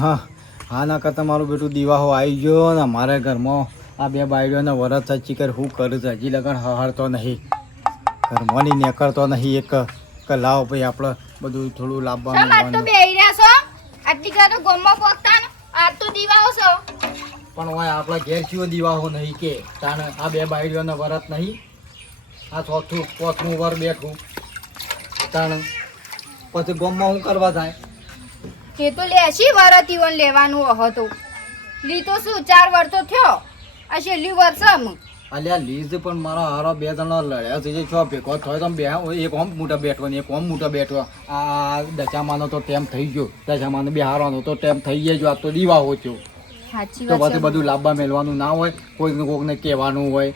હા હા ના કરતા મારું બેટું દીવાહો આવી ગયો ને મારા ઘરમાં આ બે બાયડીઓને વરસ સાચી કર હું કરું છું હજી લગન હહારતો નહીં ઘરમાંની નીકળતો નહીં એક લાવો ભાઈ આપણે બધું થોડું લાવવાનું આજ તો બેહી રહ્યા છો આટલી કા તો ગોમમાં પોકતા ને આજ તો દીવાઓ છો પણ હોય આપણા ઘેર કયો દીવાહો નહીં કે તાણે આ બે બાયડીઓને વરસ નહીં આ ચોથું પોથનું વર બેઠું તાણે પછી ગોમમાં શું કરવા થાય એ તો લેશી વરતીઓને લેવાનું હતો લીધો શું 4 વર્ષ તો થયો આ છેલ્લી વર્ષમ અલ્યા લીઝ પણ મારા હારો બે જણા લડ્યા છે જે છો ભેગો થયો તો બે એક ઓમ મોટા બેઠો ને એક ઓમ મોટા બેઠો આ દચામાનો તો ટેમ થઈ ગયો દચામાનો બે હારવાનો તો ટેમ થઈ ગયો આ તો દીવાહો છો સાચી તો વાત પછી બધું લાંબા મેળવાનું ના હોય કોઈને કોકને કહેવાનું હોય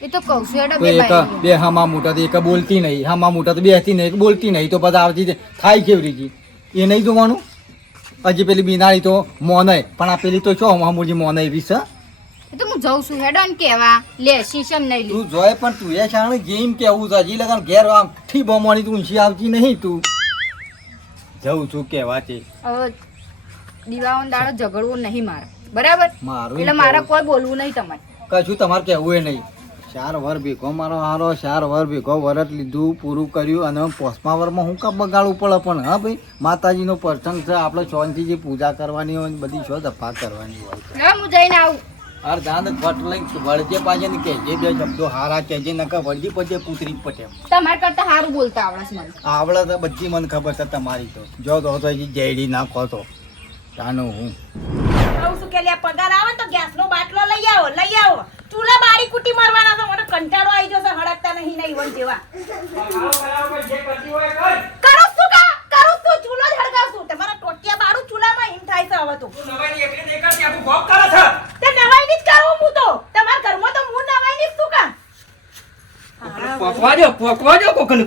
એ તો કહું છું એડા તો બે એક બાઈ બે હામા મોટા તો એક બોલતી નહીં હામા મોટા તો બેસતી નહીં એક બોલતી નહીં તો પછી આવતી થાય કેવી રીતે એ નહીં જોવાનું હજી પેલી બિનારી તો મોનાય પણ આ પેલી તો છો મામુજી મોનાય એવી છે એ તો હું જઉં છું હેડન કેવા લેશી સમ નહીં તું જોય પણ તું એ શાણે જેમ કેવું છે હજી લગન ઘેર આમ ઠી બમવાની તું ઊંચી આવતી નહીં તું જઉં છું કેવા છે હવે દીવાઓનો દાડો ઝઘડવો નહીં મારે બરાબર મારું એટલે મારે કોઈ બોલવું નહીં તમારે કશું તમારે કહેવું એ નહીં 4 વર ભેગો મારો હારો 4 વર ભેગો વરત લીધું પૂરું કર્યું અને 5મા વરમાં હું કાં બગાડવું પડે પણ હા ભાઈ માતાજીનો પ્રસંગ છે આપણે ચોનથી જે પૂજા કરવાની હોય ને બધી શો દફા કરવાની હોય હવે હું જઈને આવું હાર જાન ફટ લઈને વળજે પાછે ને કહેજે બે શબ્દો હારા કહેજે નકર વળજી પછી કૂતરી પટે તમારે કરતા સારું બોલતા આવડે છે મને આવડે તો બધી મને ખબર છે તમારી તો જો તો હજી જયડી નાખો તો જાનું હું કહું છું કે લે પગાર આવે ને તો ગેસનો બાટલો લઈ આવો ચૂલા બાળી કુટી મારવાના છે મને કંટાળો આવી જશે હળકતા નહીં નહીં વન જેવા કરું છું ચૂલો જ હળગાવશું તમારા ટોટિયા બાળું ચૂલામાં હિમ થાય છે હવે તો તે નવાઈ ની જ કરું હું તો તમારા ઘરમાં તો હું નવાઈ ની જ છું કા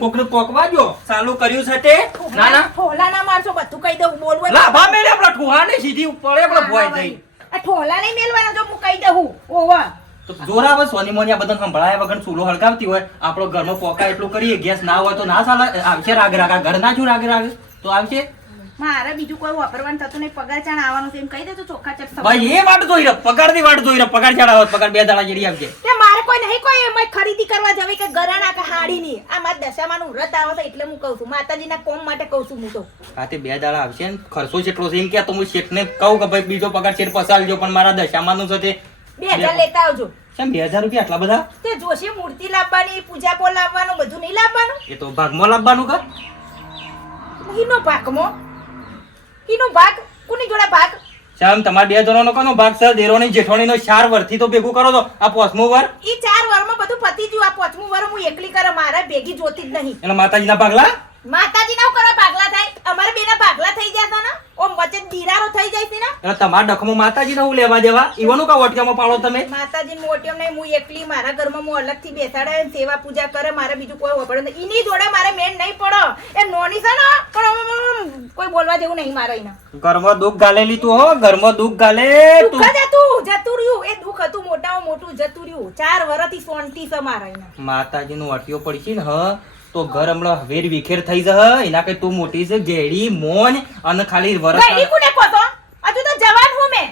કોકને પોકવાજો ચાલુ કર્યું છે તે ના ઠોલા ના મારશો બધું કહી દઉં બોલવું લાભા મેલે આપણા ઠુહાને સીધી ઉપર આપણા ભોય થઈ આ ઠોલા નહીં મેલવાના જો હું કહી દઉં ઓવા તો જોરાવ સોની મોની આ બધા સંભળાયા વગર ચૂલો હળગાવતી હોય આપણો ઘરમાં પોકા એટલું કરીએ ગેસ ના હોય તો ના ચાલે આવશે રાગ ઘર ના જો રાગ તો આવશે મારે બીજું કોઈ વાપરવાનું થતું નહીં પગાર ચાણ આવવાનું છે એમ કહી દેજો ચોખ્ખા ચટ ભાઈ એ વાટ જોઈ રહ્યો પગાર ની વાટ જોઈ રહ્યો પગાર ચાડા પગાર 2 દાડા જેડી આવશે કે મારે કોઈ નહીં કોઈ એમાં ખરીદી કરવા જવી કે ગરાણા કે હાડી ની આ માર દશામાનું વ્રત આવે છે એટલે હું કહું છું માતાજીના કોમ માટે કહું છું હું તો કાતે 2 દાડા આવશે ને ખર્ચો કેટલો છે એમ કે તો હું શેઠને કહું કે ભાઈ બીજો પગાર શેઠ પસારજો પણ મારા દશામાનું છે તે 2000 લેતા આવજો કેમ 2000 રૂપિયા આટલા બધા તે જોશી મૂર્તિ લાવવાની પૂજા પોલ લાવવાનું બધું નહીં લાવવાનું એ તો ભાગમાં લાવવાનું કા ઈનો ભાગ કોની જોડે ભાગ શામ તમાર 2 જણનો કોનો ભાગ છે દેરોની જેઠોણીનો 4 વર્ષથી તો ભેગું કરો તો આ 5મો વાર ઈ 4 વારમાં બધું પતી ગયું આ 5મું વાર હું એકલી કરે મારે ભેગી જોતી જ નહીં એટલે માતાજીના ભાગલા માતાજીના કરવા ભાગલા થાય અમારે બેના ભાગલા થઈ ગયા હતા ને ઓમ વચ્ચે દીરારો થઈ જાય છે ને એટલે તમાર ડખમો માતાજીને હું લેવા દેવા ઈવાનું કા વટકામાં પાડો તમે માતાજીને મોટિયમ નહીં હું એકલી મારા ઘરમાં હું અલગથી બેસાડે સેવા પૂજા કરે મારે બીજું કોઈ વપડે નહીં ઈની જોડે મારે મેન નહીં પડો એ નોની છે ને પણ કોઈ બોલવા જેવું નહીં મારે એના ઘરમાં દુઃખ ગાલેલી તું હો ઘરમાં દુઃખ ગાલે તું જતું રહ્યું એ દુઃખ હતું મોટામાં મોટું જતું રહ્યું 4 વર્ષથી શાંતિ છે મારા એના માતાજીનું અટિયો પડશે ને હ તો ઘર હમણાં વેર વિખેર થઈ જશે એના કઈ તું મોટી છે ગેડી મોન અને ખાલી વરસ ગઈડી કોને કહો છો હજુ તો જવાન હું મે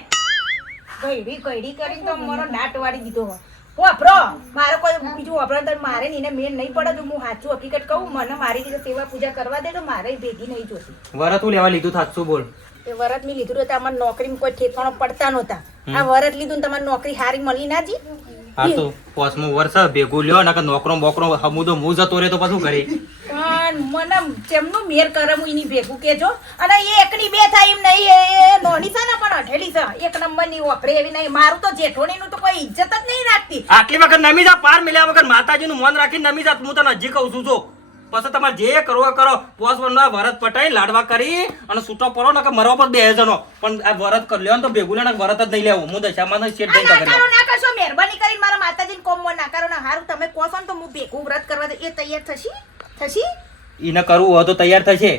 ગઈડી કરીને તો મારો નાટ વાળી દીધો હોય વાપરો મારે કોઈ બીજું વાપરો તો મારે એને મેન નહીં પડે તો હું સાચું હકીકત કહું મને મારી રીતે સેવા પૂજા કરવા દે તો મારે ભેગી નહીં જોતી વરસ તું લેવા લીધું સાચું બોલ એ વરત મેં લીધું તો અમારે નોકરીમાં કોઈ ઠેકાણો પડતા નહોતા આ વરત લીધું ને તમારે નોકરી હારી મળી ના જી હા તો 5મું વર્ષ ભેગું લ્યો નકર નોકરો બોકરો હમુદો મુ જતો રે તો પાછું કરે પણ મને તેમનું મેર કરે હું એની ભેગું કેજો અને એ એકની બે થાય એમ નહીં એ નોની છે ને પણ અઠેલી છે એક નંબરની ઓપરે એવી નહીં મારું તો જેઠોણીનું તો કોઈ ઇજ્જત જ નહીં રાખતી આટલી વખત નમી જા પાર મિલ્યા વગર માતાજીનું મન રાખીને નમી જા હું તને હજી કહું છું જો પછી તમારે જે કરવો કરો 5 વર્ષના વરત પટાઈ લાડવા કરી અને છૂટો પડો ને કે મરવા પર 2 જણો પણ આ વરત કરી લ્યો ને તો ભેગું ને વરત જ નહીં લેવું હું દશામાં શેઠ જઈ નાકારો ના કરશો મહેરબાની કરીને મારા માતાજીને કોમમાં નાકારો ના હારું તમે કહો છો ને તો હું ભેગું વ્રત કરવા દે એ તૈયાર થશી એને કરવું હોય તો તૈયાર થશે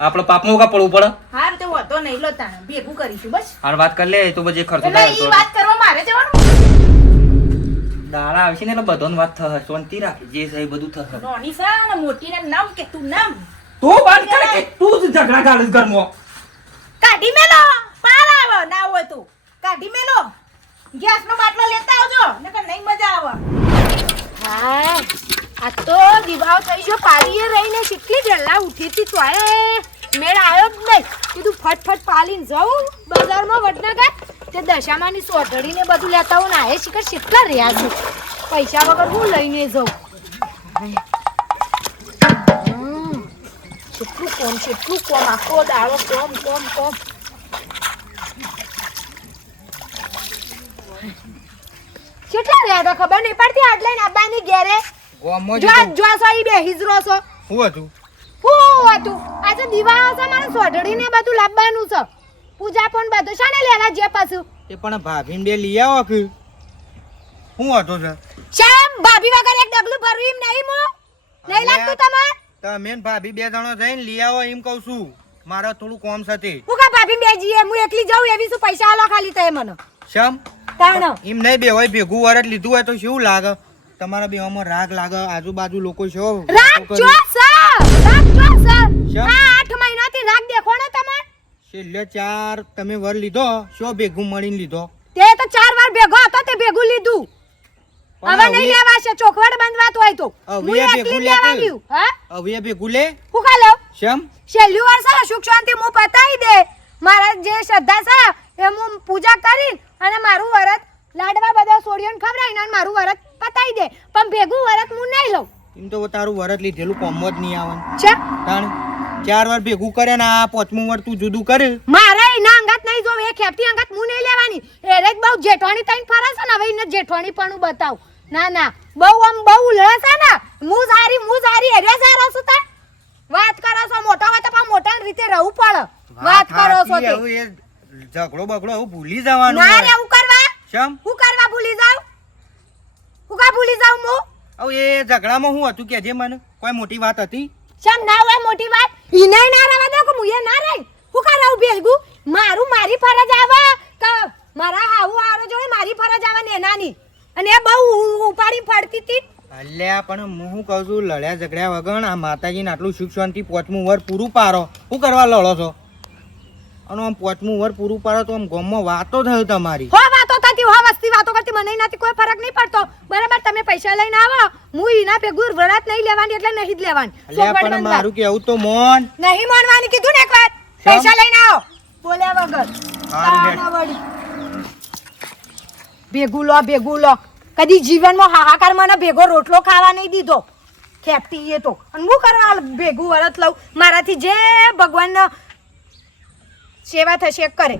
આપણે પાપમાં કા પડવું પડે હારું તે હોતો નહીં લો તાણે ભેગું કરીશું બસ હાર વાત કરી લે તો પછી ખર્ચો એટલે ઈ વાત કરવા મારે જવાનું દાડા આવશે ને એટલે બધોની વાત થશે શાંતિ રાખે જે છે એ બધું થશે નોની છે ને મોટી ને નામ કે તું નામ તું બંધ કર કે તું જ ઝઘડા ગાળસ ઘરમાં કાઢી મેલો પાર આવે ના હોય તો કાઢી મેલો ગેસનો બાટલો લેતા આવજો નકર નહીં મજા આવે હા આ તો દિવાળ થઈ ગયો પાલીએ રહીને કેટલી જલ્લા ઉઠી હતી તો મેળ આવ્યો જ નહીં કીધું ફટફટ પાલીને જાઉં બજારમાં વડનગર તે દશામાની સોઢડીને બધું લેતા હું ના એ શિખર કેટલા રહ્યા છું પૈસા વગર હું લઈને જાઉં કેટલું કોમ આખો દાડો કોમ કેટલા રહ્યા હતા ખબર નહીં પડતી આટલે આબાની ઘેરે જો સાઈ બે હિજરો છો શું હતું હું હતું આજે દિવાળો છે મારે સોઢડીને બધું લાવવાનું છે પૂજા પણ બધું શાને લેવા જે પાછું એ પણ ભાભીને બે લઈ આવો કે શું હતું છે શામ ભાભી વગર એક ડગલું ભરવું એમ નહીં મો નહીં લાગતું તમાર તમે ને ભાભી બે જણો જઈને લઈ આવો એમ કહું છું મારે થોડું કોમ છે હું કા ભાભી બે જીએ હું એકલી જાઉં એવી શું પૈસા આલો ખાલી તે મને શમ તાણો એમ નહીં બે હોય ભેગું વરત લીધું હોય તો શું લાગે તમારા બેમાં રાગ લાગે આજુબાજુ લોકો છો રાગ જો સર આ 8 મહિનાથી રાગ દેખો ને તમાર છેલ્લે 4 તમે વર લીધો શું ભેગું મળીને લીધો તે તો 4 વાર ભેગો હતો તે ભેગું લીધું હવે નહીં લેવા છે ચોખવડ બંધવાત હોય તો હું એકલી લેવા ગયું હા હવે ભેગું લે હું કા લઉં શમ છેલ્લી વાર છે સુખ શાંતિ હું પતાઈ દે મારા જે શ્રદ્ધા છે એ હું પૂજા કરી અને મારું વરત લાડવા બધા સોડિયોને ખવડાવીને અને મારું વરત પતાઈ દે પણ ભેગું વરત હું નહીં લઉં એમ તો તારું વરત લીધેલું કોમ જ નહીં આવે છે તાણ 4 વાર ભેગું કરે ને આ પાંચમું વાર તું જુદું કરે મારા એના અંગાત નહીં જો એ ખેપતી અંગાત હું નહીં લેવાની એરે જ બહુ જેઠવાણી તઈને ફરે છે ને હવે એને જેઠવાણી પણ બતાવ ના બહુ લડે છે ને હું સારી એરે સારો છું તા વાત કરો છો મોટો હોય તો પણ મોટા રીતે રહેવું પડે વાત કરો છો તે હવે એ ઝઘડો બગડો હવે ભૂલી જવાનું ના રે હું કરવા શમ હું કરવા ભૂલી જાઉં હું કા ભૂલી જાઉં હું હવે એ ઝઘડામાં શું હતું કે જે મને કોઈ મોટી વાત હતી શમ ના હોય મોટી વાત ઈને ના રહેવા દો કે મુએ ના રહી હું કા રહું ભેગું મારી ફરજ આવે કે મારા હાવું આરો જોડે મારી ફરજ આવે નેનાની અને એ બહુ ઉપાડી ફરતી હતી અલ્યા પણ હું શું કહું છું લડ્યા ઝઘડ્યા વગર આ માતાજીને આટલું સુખ શાંતિ પાંચમું વર પૂરું પારો શું કરવા લડો છો અને આમ પાંચમું વર પૂરું પાડો તો આમ ગામમાં વાતો થાય તમારી હો વાતો થતી હો વસ્તી વાતો કરતી મને એનાથી કોઈ ફરક નહીં પડતો બરાબર તમે પૈસા લઈને આવો હું ઈના ભેગું વ્રત નહીં લેવાની એટલે નહીં જ લેવાની અલ્યા પણ મારું કેવું તો મોન નહીં માનવાની કીધું ને એકવાર પૈસા લઈને આવો બોલ્યા વગર હારું વળી ભેગું લો કદી જીવનમાં હાહાકાર મને ભેગો રોટલો ખાવા નહીં દીધો ખેપતી એ તો અને હું કરવા ભેગું વરત લઉં મારાથી જે ભગવાનનો સેવા થશે એ કરે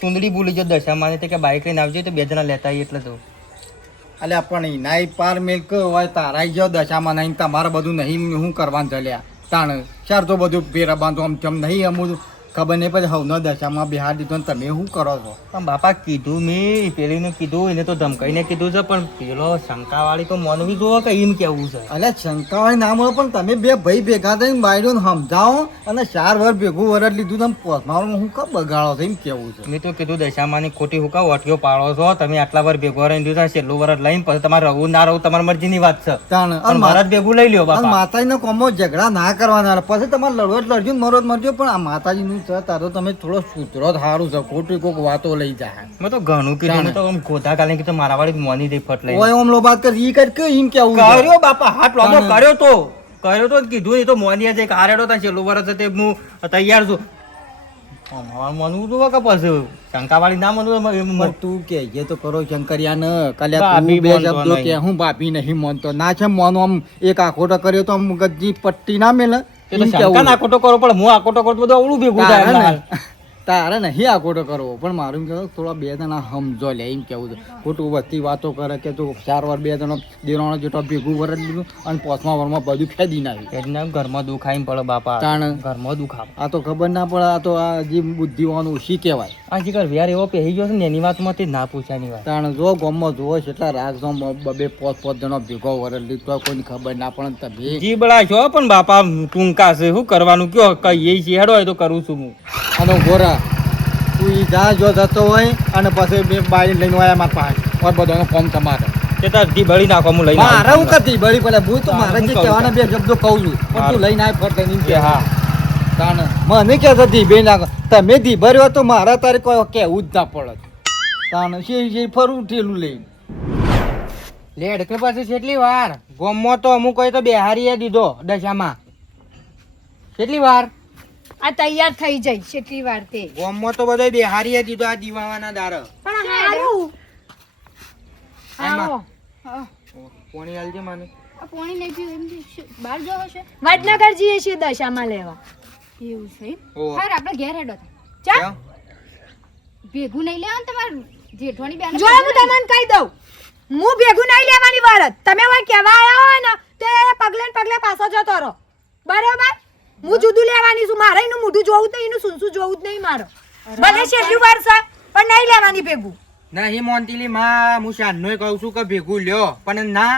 ચુંદડી ભૂલી જો દશામાં કે બાઈક લઈને આવજો તો બે જણા લેતા આવીએ એટલે તો અલ્યા પણ નાઈ પાર મેલ્ક હોય તારાઈ ગયો દશામાં નહીં તમારે બધું નહીં હું કરવાનું ચાલ્યા તાણ ચાર તો બધું ભેરા બાંધો આમ ચમ નહીં અમુક ખબર નહીં પછી હવનો દશામાં બિહાર દીધો ને તમે શું કરો છો પણ બાપા કીધું મેં પેલીને કીધું એને તો ધમકાઈને કીધું છે પણ પેલો શંકાવાળી તો મનવી જોવો કે એમ કેવું છે અલ્યા શંકા હોય ના મળે પણ તમે બે ભાઈ ભેગા થઈને બાયડોને સમજાવો અને 4 વાર ભેગું વરસ લીધું તમે પોસમાવામાં હું કબ બગાડો છો એમ કેવું છે મેં તો કીધું દશામાની ખોટી હું કાં અઠિયો પાડો છો તમે આટલા વાર ભેગો રહીને દીધું છેલ્લું વરસ લઈને પછી તમારે રહું ના રહું તમારી મરજીની વાત છે તાણ પણ મારા જ ભેગું લઈ લ્યો બાપા માતાજીનો કોમો ઝઘડા ના કરવાના પછી તમારે લડવો જ લડજો મરો જ મરજો પણ આ માતાજીનું છે તારો તમે થોડો સુધરો સારું છે ખોટી કોઈક વાતો લઈ જાય મેં તો ઘણું કીધું મેં તો આમ ગોધા કાલે કીધું મારા વાળી મોની દઈ ફટ લઈ ઓય ઓમ લો બાત કર ઈ કર કે એમ કેવું છે? કર્યો બાપા હાથ લોબો કર્યો તો કીધું એ તો મોની છે કે આરેડો તા છેલ્લું વરસ તે હું તૈયાર છું મનવું તો કે પછી શંકાવાળી ના મનવું પણ તું કે જે તો કરો શંકરિયા ને કલ્યા બાપી તું બે માનતો શબ્દો નહીં. કે હું બાપી નહીં માનતો ના છે મોનો આમ એક આખોટો કર્યો તો આમ ગજી પટ્ટી ના મેલે એ તો એમ શંકા કેવું ના ખોટો કરો પણ હું આ ખોટો કરતો બધું અવળું ભેગું થાય તારે એમના હાલ. ને- તારે નહીં આખોટો કરવો પણ મારું એમ કહેવું થોડા બે જણા સમજો લે એમ કેવું છે ખોટું વસ્તી વાતો કરે કે તું 4 વાર બે જણા દેરાણો જેટલો ભેગું વરસ લીધું અને 5મા વરમાં બધું ફેદી નાખ્યું એટલે ઘરમાં દુખાઈ પડે બાપા તાણ. ઘરમાં દુખાવ આ તો ખબર ના પડે આ તો આ જે બુદ્ધિવાનું ઓછી કહેવાય આ જીકર વ્યાર એવો પહેરી ગયો છે ને એની વાતમાં તે ના પૂછાની વાત તાણ જો ગામમાં જોવો છે એટલા રાખજો બે 5 જણો ભેગો વરસ લીધો કોઈને ખબર ના પડે તમે જીબડા છો પણ બાપા ટૂંકા છે શું કરવાનું કયો કહીએ છીએ હેડો એ તો કરું છું હું આનો ગોરા તું ઈ જા જો જતો હોય અને પછી બે બાઈ લઈને આવ્યા મારા પાસે ઓર બધાનો ફોર્મ તમારે તે તો અડધી બળી નાખો હું લઈને મારે હું કરતી બળી પડે હું તો મારે જે હું કહું કહેવાના બે શબ્દો કહું છું પણ હારું. તું લઈને આય ફટ લઈને કે હા તાણ મને કે છે ધીબે નાખો તમે ધીભર્યો તો મારા તારે કોઈ કહેવું જ ના પડે તાણ છે ફરું ઠેલું લઈને લેડ કે પછી કેટલી વાર ગોમમાં તો અમુક હોય તો બેહારીએ દીધો દશામાં કેટલી વાર આ તૈયાર થઈ જાય કેટલી વાર તે ગોમમાં તો બધો બેહારીએ દીધો આ દીવાવાના દાર પણ હારું આમાં. આવો. કોણી હાલજે મને આ પોણી નહીં પીવું એમ બહાર જવો છે વડનગર જઈએ છીએ દશામાં લેવા એવું છે એમ? ઓહો. હાર આપણે ઘેર હેડો તો. ચા કેમ? ભેગું નહીં લેવાનું તમારે જેઠવાની બેન જો હું તમને કહી દઉં હું ભેગું નહીં લેવાની વાત તમે હોય કહેવા આવ્યા હોય ને તો એ પગલે ને પગલે પાછો જતો રહો બરોબર હું જુદું લેવાની છું મારે એનું મોઢું જોવું જ નહીં એનું સુનસું જોવું જ નહીં મારો ભલે છેલ્લી વાર છે પણ નહીં લેવાની ભેગું નહીં મોનતીલી માં હું શાનનોય કહું છું કે ભેગું લ્યો પણ ના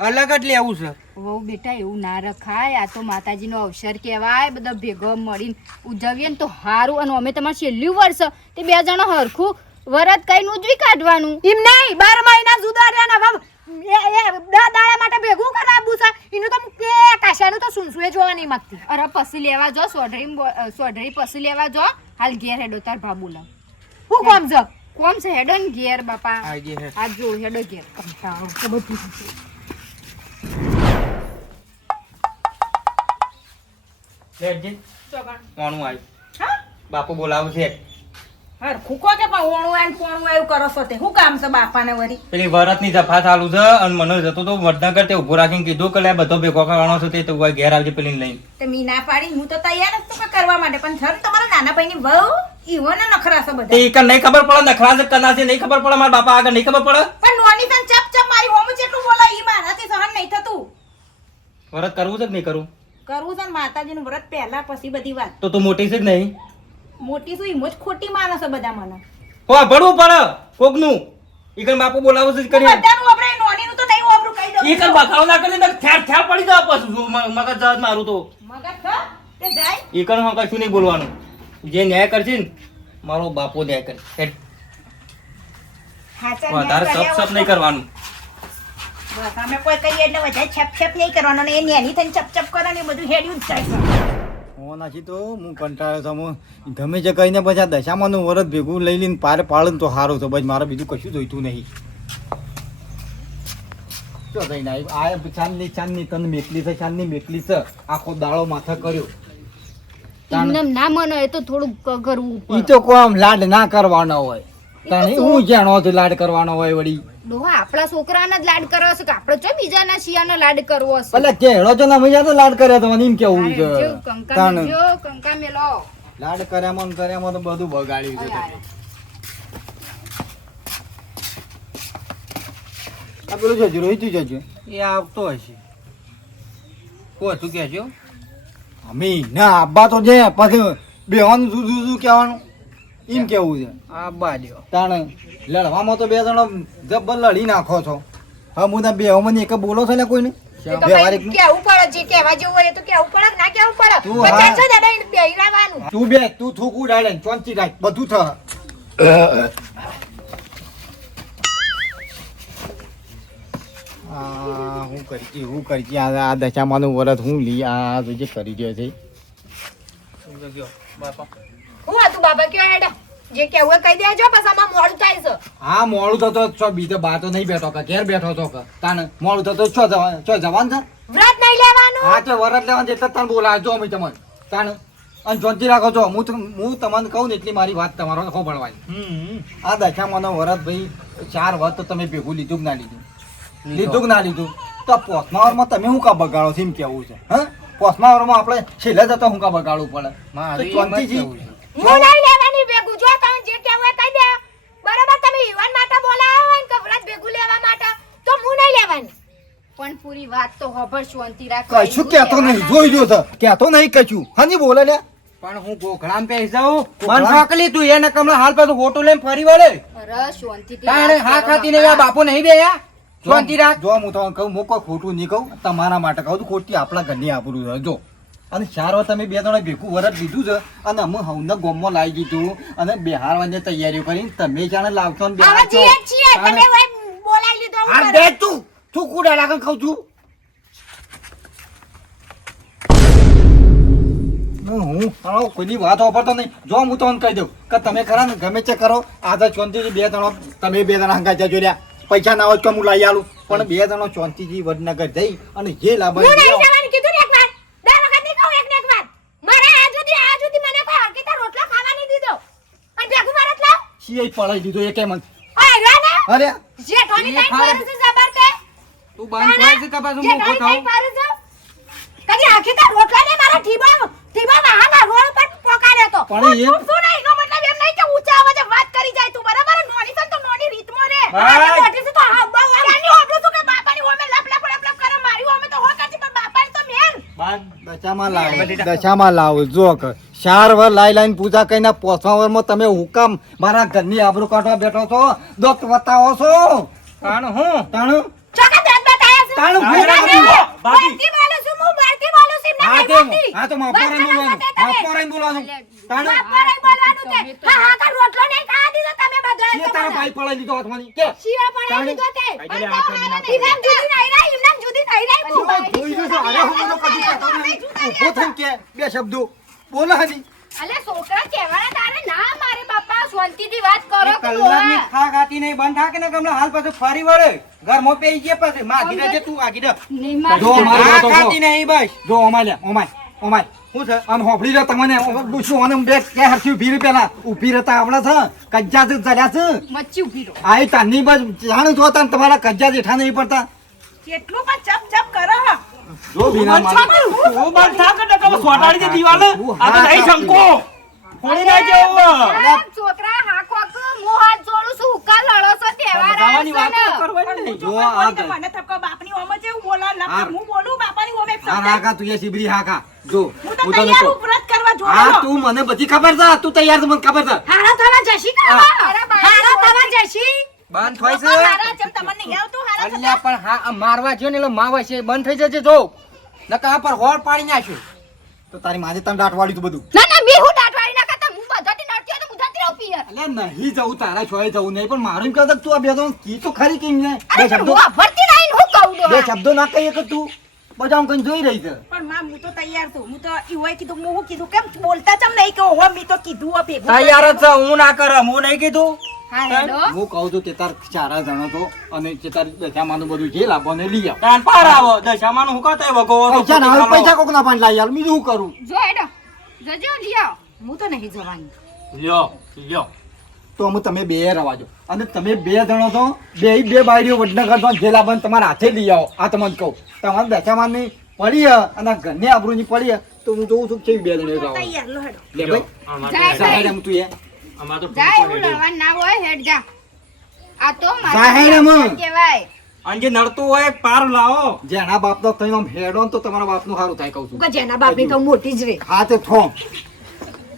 અલગ જ લેવું છે વહુ બેટા એવું ના રખાય આ તો માતાજીનો અવસર કહેવાય બધા ભેગો મળીને ઉજવીએ ને તો સારું અને અમે તમારે છેલ્લું વર્ષ તે બે જણા હરખું વરત કઈ ઉજવી કાઢવાનું એમ નહીં 12 મહિના જુદા રહ્યા ને હવે એ 10 દાડા માટે ભેગું કરાવવું છે એનું તો કે કાશાનું તો સુનસુએ જોવા નહીં માંગતી અરે પછી લેવા જો સોઢરી પછી લેવા જો હાલ ઘેર હેડો તાર ભાબુલા હું કોમ છે કોમ છે હેડો ને ઘેર બાપા આગે હે આ જો હેડો ઘેર લેટજી ચોકણ. કોણું આવ્યું હા બાપુ બોલાવું છે હરખું કહો કે પણ ઓણું આને પોણું આવ્યું કરો છો તે શું કામ છે બાપાને વળી પેલી વરતની જફા ચાલુ છે અને મને જતો તો વડનગર તે ઉભો રાખીને કીધું કે લે બધો ભેગો કરવાનો છે તે તો કોઈ ઘેર આવજે પેલી લઈને તે મી ના પાડી હું તો તૈયાર જ છું કે કરવા માટે પણ છે ને તમારા નાના ભાઈની વહુ ઈવો ને નખરા છે તે બધા ઈકન નહીં ખબર પડે નખરા છે કના છે નહીં ખબર પડે મારા બાપા આગળ નહીં ખબર પડે પણ નોની તને ચપ ચપ મારી હોમ જેટલું બોલા ઈ મારાથી સહન નહીં થતું વરત કરવું છે કે નહીં કરવું કરવું છે ને માતાજીનું વ્રત પહેલા પછી બધી વાત તો તું મોટી છે કે નહીં મોટી શું ઈમો જ ખોટી માનો છે બધા મને હો ભણવું પડે કોકનું ઈકન બાપુ બોલાવું છે જ કરી બધાનું વપરાય નોનીનું તો નહીં વાપરું કહી દઉં ઈકન બખાવ ના કરી દે ઠેર ઠેર પડી જાવ પછી મગજ જત મારું તો મગજ છે તે જાય ઈકન હું કશું નહીં બોલવાનું જે ન્યાય કરશે ને મારો બાપો ન્યાય કરે હેડ. હાચા વધારે ન્યાય સપ કર્યા સપ નહીં કરવાનું બસ અમે કોઈ કહીએ એટલે વધારે છપ છપ નહીં કરવાનો ને એ નેની થઈને ચપ ચપ કરે ને એ બધું હેડ્યું જ જાય છે ઓનાથી તો હું કંટાળ્યો છું હું ગમે તે કહીને પછી આ દશામાંનું વરસ ભેગું લઈ લઈને પાર પાડું તો સારું છે બસ મારે બીજું કશું જોઈતું નહીં ચો કઈ ના આ ચાંદની તન મેકલી છે ચાંદની મેકલી છે આખો દાડો માથા કર્યો એમને ના મને એ તો થોડું કરવું ઈ પડે તો કોઈ આમ લાડ ના કરવાનો હોય તાણી હું જાણો છું લાડ કરવાનો હોય વળી ડોહા આપણા છોકરાના જ લાડ કરવા છે કે આપણે ચો બીજાના શિયાનો લાડ કરવો છે ભલે કેળો છો ને મજા તો લાડ કર્યા તો મને એમ કેવું છે જો કંકા તાણ. જો કંકા મેલો લાડ કર્યામાં ને કર્યામાં તો બધું બગાડ્યું છે અરે, આ પેલું જજો રોહિત જજો એ આવતો હશે કો તું કહેજો અમી ના આબા તો જે પછી બેવાનું જુદું જુદું કહેવાનું એમ કેવું છે આ બાદ્યો તાણે લડવામાં તો બે જણો જબ્બર લડી નાખો છો હા હું બે મને એક બોલો છો ને કોઈને એ તો વ્યવહારિક કઈ કેવું પડે જે કહેવા જેવું હોય એ તો કેવું પડે કે ના કેવું પડે તું પણ હા. ચાલશે દાદા એને બેહરાવાનું તું બે તું થૂકું ડાળે ચોંચી રાખ બધું થ હું કરી છે આ દશામાનું વરસ હું લઈ આ જે કરી રહ્યો છે બાપા હું હતું બાબા કયો હેડા જે કેવું હોય કહી દેજો પછી આમાં મોડું થાય છે હા મોડું થતો છો બીજો બા તો નહીં બેઠો કે ઘેર બેઠો છો કે તાને મોડું થતો છો જવાન છે વ્રત નહીં લેવાનું હા તો વરસ લેવાનું છે એટલે તને બોલાવે જો અમે તમને તાને અને જોનતી રાખો છો હું તમને કહું ને એટલી મારી વાત તમારો સાંભળવાની આ દશામાનો વરસ ભાઈ 4 વર્ષ તો તમે ભેગું લીધું કે ના લીધું કે ના લીધું તો પોસમાવરમાં તમે શું કા બગાડો છે એમ કેવું છે હા પોસમાવરમાં આપણે છેલ્લે જતા શું કા બગાડવું પડે મારે તો ચોંતીજી હું નહીં લેવાની ભેગું જો તમે જે કેવું હોય કહી દે બરાબર તમે યુવાન માટે બોલાવ્યા હોય ને કે વ્રત ભેગું લેવા માટે તો હું નહીં લેવાની પણ પૂરી વાત તો હોભળ શાંતિ રાખ કશું કહેતો નહીં જોઈ રહ્યો છે કહેતો નહીં કશું હાજી બોલે લે પણ હું ગોખડામાં પેસ જાઉં ગોખડામાં? મન સોકલી તું એને કમલા હાલ પાછું હોટો લઈને ફરી વળે અરે શાંતિથી તાણે વાત હા કરો ખાતી નહીં બાપા. આ બાપુ નહીં બે શાંતિ રાખ જો હું તમને કહું હું કોઈ ખોટું નહીં કહું તમારા માટે કહું છું ખોટી આપણા ઘરની આબરૂ છે જો અને 4 વાર તમે બે જણા ભેગું વરસ લીધું છે અને અમે હવને ગોમમાં લાવી દીધું અને બિહારવાની તૈયારીઓ કરીને તમે જાણે લાવશો ને હવે બેહારશો. જીએ છીએ તાણે તમે હોય બોલાવી લીધો કહું આ કરે. દે તું કુડા લાગે ખાઉં છું હું હાલો કોઈની વાત વાપરતો નહીં જો હું તમને કહી દઉં કે તમે ખરા ને ગમે તે કરો આજે ચોંતીજી બે જણો તમે બે જણા હંગા જજો રહ્યા પૈસા ના હોય તો હું લઈ આલું પણ બે જણો ચોંતીજી વડનગર જઈ અને જે લાભ હું નહીં જવાનું કીધું ને એક વાર. દર વખત નહીં કહું એક ને એક વાર. મારે આજ સુધી મને કોઈ હરખીતા રોટલો ખાવા નહીં દીધો. અને ભેગું મારે જ લાવ. સિયાઈ પડાઈ દીધો એકે મન ઓય, રહ્યો ને? અરે જેઠોની એ તાઈ ખાડે. પાડે છે જબર તે. તું બંધ થાય છે કે પાછું જેઠોની મોકો તાઈ થાઉં પાડે છે. કદી હરખીતા રોટલા ને મારા ઠીબા વાહાના રોડ પર પોકાર્યો તો. પણ એ- શું નહીં, એનો મતલબ એમ નહીં કે ઊંચા અવાજે વાત કરી જાય તું, બરાબર? નોની છે ને તો નોની રીતમાં રે. ભાઈ. અને મોટી છે તો હા, બહુ વાર. એની હોભળું છું કે બાપાની હોમે લપ લપ લપ લપ કરે, મારી હોમે તો હો કાચી, પણ બાપાની તો મેન. દશામાં લાવો જો કે 4 વાર લાઈન પૂજા કરીને 5મા વારમાં તમે હુકમ મારા ઘરની આબરૂ કાઢવા બેઠો છો દોત બતાવો છો તાણ હું તાણું ચોકા દાંત બતાયા છે. તાણું હું ભૂલા બહારથી કર્યું. ભાભી. બોલું છું, હું બહારથી બોલું છું, એમને હા કઈ તો નથી. હા તો માપોરાઈ બોલવાનું માપોરાઈ બોલવાનું તાણું બાપાને બોલવાનું કે, હા, હા, કાં રોટલો નહીં ખાવા દીધો તમે બધાએ કે તો તારા મને. ભાઈ પડાઈ દીધો હાથમાંથી કે શિયા પડાવી દીધો તે. કાંઈ પણ હાથ તો નથી હારા નથી. ઇનામ જુદી નહીં રહી, ઇનામ જુદી નહીં રહી. જોઈ જશો અરે હું તો કદી કહેતો નહીં ઊભો થઈને કે બે શબ્દો બોલો હજી અલે છોકરા કહેવાના તારે ના મારે બાપા શાંતિથી વાત કરો કે કલાકની બોલા. ખા ખાતી નહીં બંધ થાય કે ને ગમલા હાલ પાછું ફરી વળે ઘરમાં પેઈ ગયા પછી માગી રહેજે તું આગી દે નહીં મારે. જો અમારે ખા તો જો. ખાતી નહીં બસ જો અમાય ઓમાય શું છે અને હોભળી રહ્યો તમને ડૂસું અને બે કે હરથી ઊભી રહી પેલા ઊભી રહેતા આવડે છે કજ્જા જ જડ્યા છે મચ્છી ઊભી રહો. આ તાની બસ જાણ જો તાન તમારા કજ્જા જેઠા નહીં પડતા કેટલું પણ ચપ ચપ કરો હો. જો બીના મારી તું બંધ થા કે નકર સોટાડી દે દીવાલ આ તો નહીં શંકો ફોડી ના જેવું અરે છોકરા હાકો હાકો હું હાથ જોડું છું હુકા લડો છો તહેવાર જવાની વાત આવ્યો છે ને. કરવાની નહીં જો પણ આ કોઈને મને થપકો બાપની હોમે છે, એવું બોલા લપ હા. હું બોલું બાપાની હોમે એક હા શબ્દ. હાકા તું એ શિબરી હાકા જો હું તો હું તને તૈયાર કહું. હું વ્રત કરવા હા જોડો. તું મને બધી ખબર છે તું તૈયાર છે મને ખબર છે હારા થવા જશી કાવા. હારા થવા જશી. બંધ થાય છે હારા જેમ તમને નહીં આવતું, હારા થતા. અલ્યા પણ હા આ મારવા જો ને એટલે માવા છે બંધ થઈ જજે જો નકર આ પર હોળ પાડી નાખ્યું તો તારી માને તને દાટવાડી તું બધું ના ના બી હું દાટવાળી ના કરતા હું બધાથી નડતી હોય તો બધાથી રહું પિયર. એટલે નહીં જવું તારા છોય જવું નહીં પણ મારું એમ કહેતો કે તું આ બે તો કી તો ખરી કેમ ને બે અરે પણ શબ્દો હું અભરતી નહીં ને હું કહું બે ડોહા. શબ્દો ના કહીએ કે તું બધા હું કઈ જોઈ રહી છે પણ માં હું તો તૈયાર છું. હું તો ઈવોએ કીધું, હું કીધું કેમ બોલતા ચમ નહીં કે ઓહો મેં તો કીધું હો ભેગું. તૈયાર જ છે હું ના કરમ હું નહીં કીધું હા હેલો. હું કહું છું કે તાર 4 જણો તો અને કે તાર દશામાનું બધું જે લાભો ને લઈ આવ તાન પાર આવો દશામાનું હું કાતે વગો પૈસા ના હોય પૈસા કોક ના પાણી લાવી આલ બીજું શું કરું જો હેડો જજો લઈ આવો. હું તો નહીં જવાની. લ્યો લ્યો તો અમે તમે બે રવાજો અને તમે બે જણો છો બે બાયડીઓ વડનગર તો જે લાભો ને તમારા હાથે લઈ આવો આ તમને કહું તમારા દશામાની પડી હે અને આ ઘરની આબરૂની પડી હે તો હું જોઉં છું કે કેવી બે જણો હું તો રાવ તૈયાર લો હેડો. લે ભાઈ જાય જાહેર જાય. એમ તું એ અમાર તો જાય એવું લડવાનું ના હોય હેડ જા. આ તો જાહેર એમ. માતા કહેવાય. અંજે નડતું હોય પાર લાવો જેના બાપનો થઈને આમ હેડો ને તો તમારા બાપનું સારું થાય કહું છું કે જેના બાપની તો મોટી જ રે. હા તે થો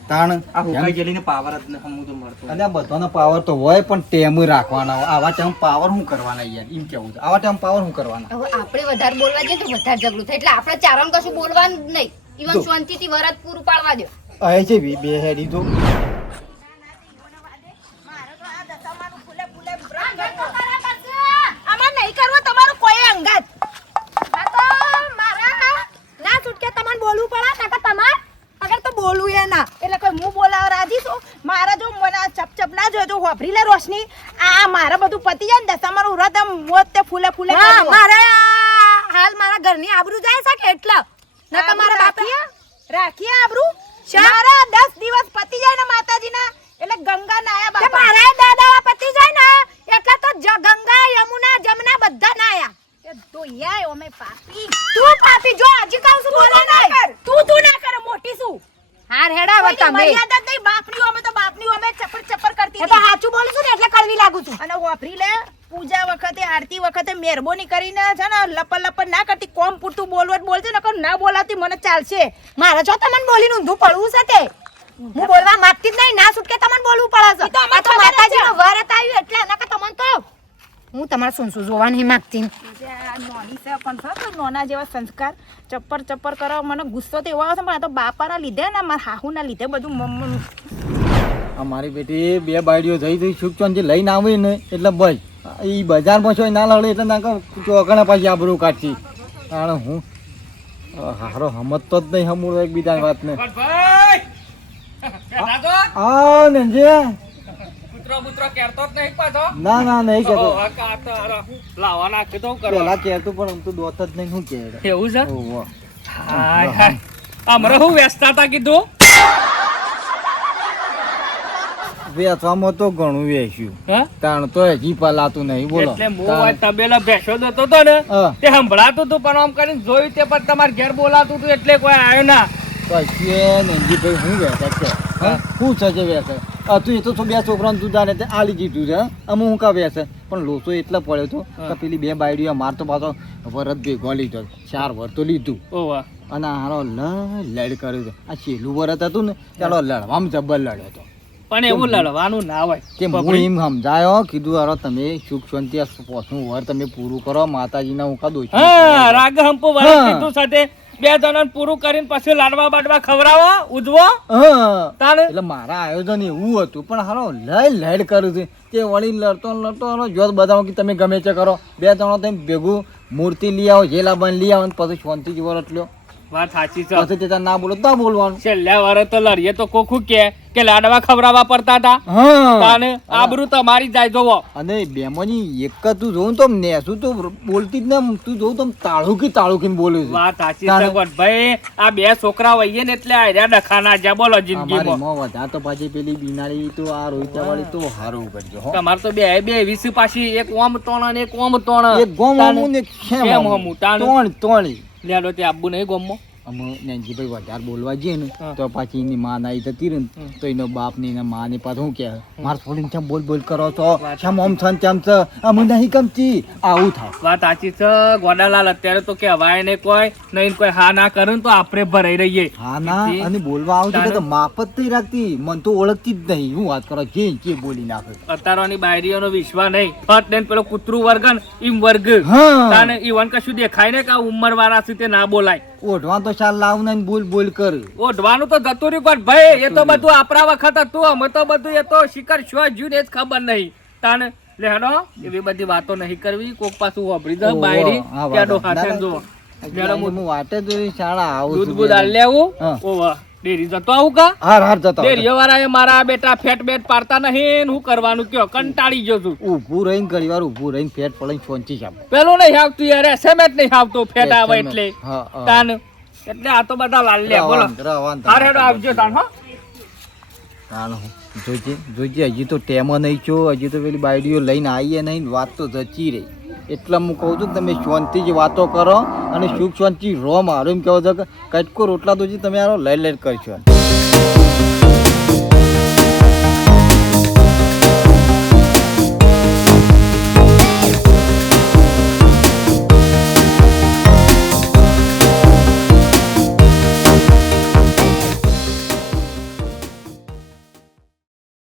તાણ આ હુકાઈ ગયેલી ને પાવર જ ને હમું તો મળતો અને આ બધાનો પાવર તો હોય પણ ટેમ રાખવાના હોય આવા ટાઈમ પાવર શું કરવાના યાર એમ કેવું છે આવા ટાઈમ પાવર શું કરવાના હવે આપણે વધારે બોલવા જઈએ તો વધારે ઝઘડું થાય એટલે આપણે ચારણ કશું બોલવાનું જ નહીં. જો. ઈવન શાંતિથી વરત પૂરું પાડવા દો. અહીં છે બે હેડી તો મારે તો આ દશામાનું ફૂલે ફૂલે વ્રત કરવું. આમાં નહીં કરવો તમારું કોઈ અંગત. આ તો મારા ના છૂટકે તમને બોલવું પડે ને કે તમાર અગર તો બોલવું એ ના એટલે કોઈ હું બોલાવા રાજી છું. મારા જો મને આ ચપ ના જોઈએ તો વાપરી લે રોશની. આ મારે બધું પતી જાય ને દશામાનું વ્રત આમ મોત તે ફૂલે ફૂલે કરવું. મારે હાલ મારા ઘરની આબરૂ જાય છે કે એટલે નકર મારા બાપી રાખીએ આબરૂ. મારા 10 દિવસ પતી જાય ને માતાજીના એટલે ગંગા નાયા બાપા. મારા દાદા પતી જાય ને એટલે તો ગંગા યમુના જમના બધા નાયા. એ દોયા ઓમે પાપી. તું પાપી જો હજી કહું છું બોલે નહીં. તું ના કરે મોટી છું. હાર હેડા હવે કોઈની તમે. મર્યાદા જ નહીં. બાપની ઓમે તો બાપની ઓમે ચપર કરતી હતી. એ તો સાચું બોલું છું ને એટલે કડવી લાગુ છું. અને વાપરી લે પૂજા વખતે આરતી વખતે મહેરબાની કરીને છે ને લપર ના કરતી કોમ પૂરતું બોલવત બોલજે નકર ના બોલાતી મને ચાલશે. મારે જો તમને બોલીને ઊંધું પડવું છે તે હું બોલવા માંગતી જ નહીં. ના છૂટકે તમને બોલવું પડે છે. આ તો માતાજીનો વરત આવ્યું એટલે નકર તમને તો હું તમારે સુનસું જોવા નહીં માંગતી. નોની છે પણ છે તો નોના જેવા સંસ્કાર ચપ્પર કરો. મને ગુસ્સો તો એવો આવે છે પણ આ તો બાપાના લીધે ને મારા હાહુના લીધે બધું અમારી બેટી બે બાયડીઓ જઈ સુખ ચોંજી લઈને આવી ને એટલે બસ એ બજારમાં છો ના લડે એટલે ના કહું ચોકણા પાછી આબરૂ કાઢી કારણ હું હારો સમજતો જ નહીં હમું એકબીજાની વાતને હા ને ના ના નહીં કહેતો પેલા કહેતું પણ આમ તો દોત જ નહીં શું કહે એવું છે ઓહો. અમારે શું વ્યસ્તતા હતા કીધું વેચવામાં તો ઘણું વેચ્યું હે તાણ તો હજી પલાતું નહીં બોલો એટલે હું આ તબેલા ભેંસો દોતો તો ને હા. તે સંભળાતું હતું પણ આમ કરીને જોયું તે પણ તમારે ઘેર બોલાતું હતું એટલે કોઈ આવ્યો ના પછી નંદીભાઈ હું વેચે છે હા શું છે જે વેચે તું એ તો બે છોકરાને તું તારે તે આલી દીધું છે અમુક હું કા વેચે પણ લોચો એટલો પડ્યો હતો કે પેલી બે બાયડીઓ માર તો પાછો વરસ ભેગો લીધો 4 વર તો લીધું ઓવા અને હારો લડ કર્યું છે આ છેલ્લું વરસ હતું ને ચાલો લડવામાં જબ્બર લડ્યો હતો પણ એવું લડવાનું ના હોય કે હું એમ સમજાયો કીધું હારો તમે સુખ શાંતિ આ પોસનું વર તમે પૂરું કરો માતાજીના હું કા દોષી હા રાગ હંપો હા. વરસ કીધું સાથે બે જણાને પૂરું કરીને પછી લાડવા બાડવા ખવડાવો ઉજવો હા તાણે એટલે મારા આયોજન એવું હતું પણ હારો લડ કર્યું છે તે વળી લડતો હારો જોત બતાવો કે તમે ગમે તે કરો બે ત્રણ તમે ભેગું મૂર્તિ લઈ આવો જેલા બન લઈ આવો ને પછી શાંતિ જીવો રટલ્યો વાત સાચી છે પછી તે ના બોલો તો બોલવાનું છેલ્લા વારે તો લડીએ તો કોખું કે લાડવા ખવડાવવા પડતા હતા હા તાને આબરૂ તમારી જાય જોવો અને બેમોની એક જ તું જોઉં તો નેસું તો બોલતી જ ને તું જોઉં તો તાળું કીને બોલું છું વાત સાચી તાણે. છે ભાઈ આ બે છોકરા વહીએ ને એટલે આર્યા ડખાના જ્યાં બોલો અમારી જિંદગીમાં માં વધારે તો પાછી પેલી બીનારી તો આ રોહિતા વાળી તો હારું કરજો હો તમારે તો બે વીસ પાછી એક ઓમ તોણ અને એક ઓમ તોણ એક ગોમ હમું ને એક ખેમ ખેમ હમું. હમું, તાણે. તોણી લેડો તે આબુ નહીં ગમો અમે નેનજીભાઈ વધારે બોલવા જઈએ ને હા. તો પાછી એની માં આવી જતી રહે ને તો એનો બાપ ને એના માં ને પાછું શું કહે મારે છોડીને કેમ બોલ કરો છો કેમ આમ છે ને તેમ છે અમે નહીં ગમતી આવું થાય વાત સાચી છે ગોડાલાલ અત્યારે તો કહેવાય ને કોઈ નહીં કોઈ હા ના કરે ને તો આપણે ભરાઈ રહીએ હા ના અને બોલવા આવતી તો માપ જ નહીં રાખતી મન તો ઓળખતી જ નહીં હું વાત કરો જે બોલી નાખે અત્યારની બાયરીઓનો વિશ્વાસ નહીં ફટ લઈને પેલો કૂતરું વર્ગ ને ઈમ વર્ગ હા તાને ઈવન કશું દેખાય ને કે આ ઉંમર વાળા છે તે ના બોલાય ઓઢવા તો ચાલ લાવ ને બોલ કર ઓઢવાનું તો જતું રહ્યું પણ ભાઈ એ તો બધું આપણા વખત હતું અમે તો બધું એ તો શિખર શું જ્યું ને જ ખબર નહીં તાને લે હેડો એવી બધી વાતો નહીં કરવી કોક પાછું વાપરી દે બાયરી હા, કેડો વાહ, હાથે ના, જો એટલે હું વાટે જોઈ શાળા આવું દૂધ છું બૂધ આલ લેવું હા. ઓવા ડેરી જતો આવું કા હાર જતો ડેરીઓ વાળાએ મારા બેટા ફેટ બેટ પાડતા નહીં હું કરવાનું કયો કંટાળી ગયો છું ઊભું રહીને ઘણી વાર ઊભું રહીને ફેટ પડીને ફોનથી સાપ પેલું નહીં આવતું યાર એસએમએસ નહીં આવતું ફેટ આવે એટલે હા, હા. તાન એટલે આ તો બધા લાલ લે બોલો રવાન હાર હેડો આવજો તાન હો જોજે હજી તો ટેમો નહીં છો હજી તો પેલી બાયડીઓ લઈને આવીએ નહીં વાત તો જચી રહી એટલે હું કહું છું કે તમે શાંતિથી વાતો કરો અને સુખ શાંતિ રહો મારું એમ કહેવું છે કે કટકો રોટલા તો તમે આરો લઈ કરશો